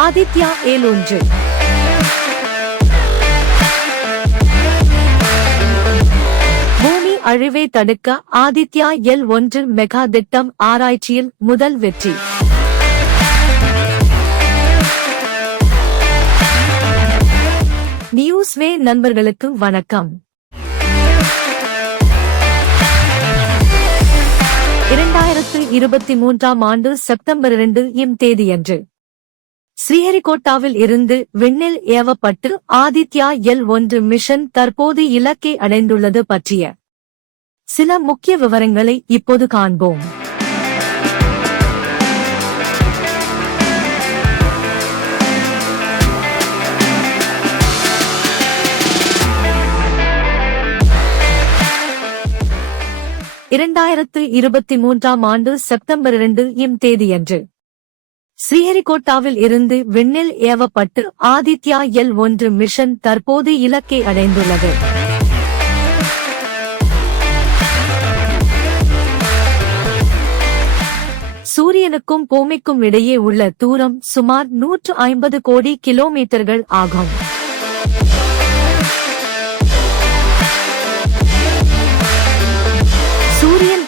ஆதித்யா ஏல் பூமி அழிவை தடுக்க ஆதித்யா எல் ஒன்று மெகா திட்டம் ஆராய்ச்சியில் முதல் வெற்றி. நியூஸ்வே நண்பர்களுக்கு வணக்கம். இரண்டாயிரத்து இருபத்தி மூன்றாம் ஆண்டு செப்டம்பர் இரண்டு இம் தேதியன்று. ஸ்ரீஹரிகோட்டாவில் இருந்து விண்ணில் ஏவப்பட்டு ஆதித்யா எல் ஒன்று மிஷன் தற்போது இலக்கை அடைந்துள்ளது பற்றிய சில முக்கிய விவரங்களை இப்போது காண்போம். இரண்டாயிரத்து இருபத்தி மூன்றாம் ஆண்டு செப்டம்பர் இரண்டு இம் தேதியன்று ஸ்ரீஹரிகோட்டாவில் இருந்து விண்ணில் ஏவப்பட்டு ஆதித்யா எல் ஒன்று மிஷன் தற்போது இலக்கை அடைந்துள்ளது. சூரியனுக்கும் பூமிக்கும் இடையே உள்ள தூரம் சுமார் நூற்று ஐம்பது கோடி கிலோமீட்டர்கள் ஆகும்.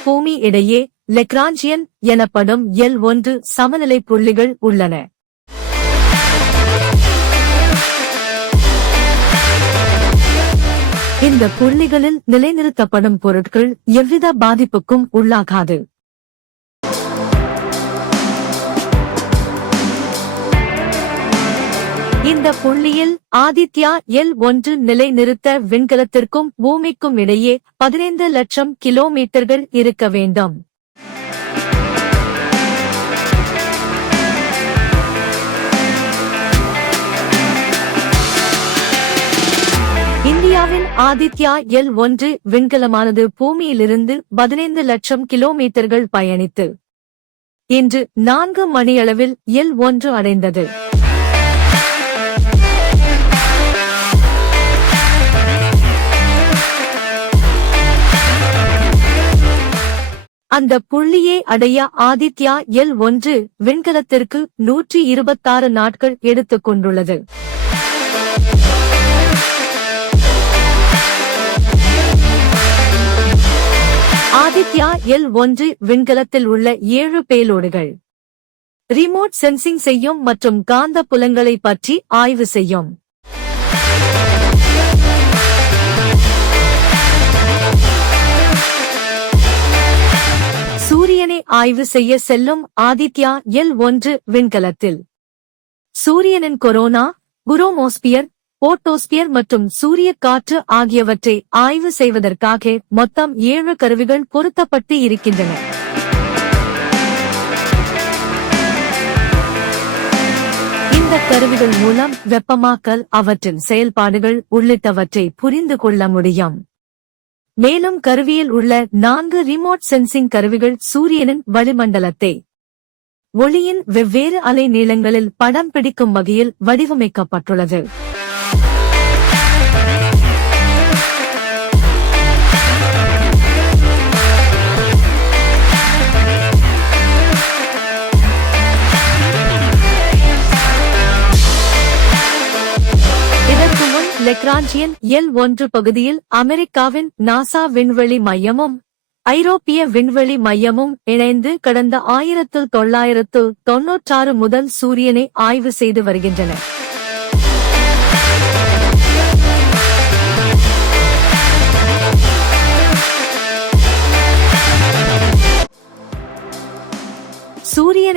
பூமி இடையே லெக்ராஞ்சியன் எனப்படும் எல் ஒன்று சமநிலை புள்ளிகள் உள்ளன. இந்த புள்ளிகளில் நிலைநிறுத்தப்படும் பொருட்கள் எவ்வித பாதிப்புக்கும் உள்ளாகாது. இந்த புள்ளியில் ஆதித்யா எல் ஒன்று நிலைநிறுத்த விண்கலத்திற்கும் பூமிக்கும் இடையே பதினைந்து லட்சம் கிலோமீட்டர்கள் இருக்க வேண்டும். இந்தியாவின் ஆதித்யா எல் ஒன்று விண்கலமானது பூமியிலிருந்து பதினைந்து லட்சம் கிலோமீட்டர்கள் பயணித்து இன்று நான்கு மணியளவில் எல் ஒன்று அடைந்தது. அந்த புள்ளியை அடைய ஆதித்யா எல் ஒன்று விண்கலத்திற்கு நூற்றி இருபத்தாறு நாட்கள் எடுத்துக் கொண்டுள்ளது. ஆதித்யா எல் ஒன்று விண்கலத்தில் உள்ள ஏழு பேலோடுகள். ரிமோட் சென்சிங் செய்யும் மற்றும் காந்த புலங்களை பற்றி ஆய்வு செய்யும். ஆய்வு செய்ய செல்லும் ஆதித்யா எல் ஒன்று விண்கலத்தில். சூரியனின் கொரோனா குரோமோஸ்பியர் போட்டோஸ்பியர் மற்றும் சூரிய காற்று ஆகியவற்றை ஆய்வு செய்வதற்காக மொத்தம் ஏழு கருவிகள் பொருத்தப்பட்டு இருக்கின்றன. இந்த கருவிகள் மூலம் வெப்பமாக்கல் அவற்றின் செயல்பாடுகள் உள்ளிட்டவற்றை புரிந்து கொள்ள முடியும். மேலும் கருவியில் உள்ள நான்கு ரிமோட் சென்சிங் கருவிகள் சூரியனின் வளிமண்டலத்தை ஒளியின் வெவ்வேறு அலை நீளங்களில் படம் பிடிக்கும் வகையில் வடிவமைக்கப்பட்டுள்ளது. லெக்ராஞ்சியன் எல் ஒன்று பகுதியில் அமெரிக்காவின் நாசா விண்வெளி மையமும் ஐரோப்பிய விண்வெளி மையமும் இணைந்து கடந்த ஆயிரத்து தொள்ளாயிரத்து தொன்னூற்றாறு முதல் சூரியனை ஆய்வு செய்து வருகின்றன.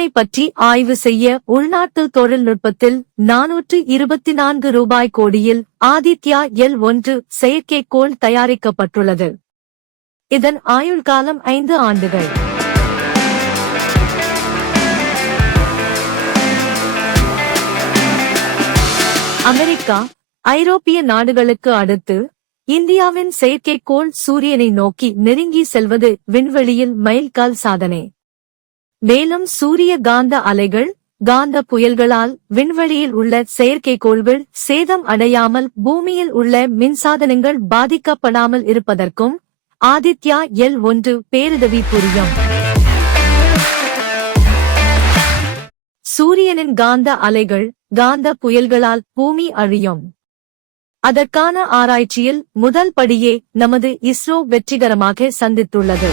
இதனை பற்றி ஆய்வு செய்ய உள்நாட்டு தொழில்நுட்பத்தில் நானூற்று இருபத்தி நான்கு ரூபாய் கோடியில் ஆதித்யா எல் ஒன்று செயற்கைக்கோள் தயாரிக்கப்பட்டுள்ளது. இதன் ஆயுள் காலம் ஐந்து ஆண்டுகள். அமெரிக்கா ஐரோப்பிய நாடுகளுக்கு அடுத்து இந்தியாவின் செயற்கைக்கோள் சூரியனை நோக்கி நெருங்கி செல்வது விண்வெளியில் மைல்கால் சாதனை. மேலும் சூரிய காந்த அலைகள் காந்த புயல்களால் விண்வெளியில் உள்ள செயற்கைக்கோள்கள் சேதம் அடையாமல் பூமியில் உள்ள மின்சாதனங்கள் பாதிக்கப்படாமல் இருப்பதற்கும் ஆதித்யா எல் ஒன்று பேருதவி புரியும். சூரியனின் காந்த அலைகள் காந்த புயல்களால் பூமி அழியும். அதற்கான ஆராய்ச்சியில் முதல் படியே நமது இஸ்ரோ வெற்றிகரமாக சந்தித்துள்ளது.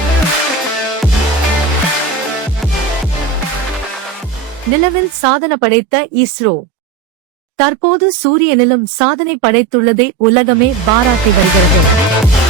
நிலவில் சாதனை படைத்த இஸ்ரோ. தற்போது சூரியனிலும் சாதனை படைத்துள்ளதை உலகமே பாராட்டி வருகிறது.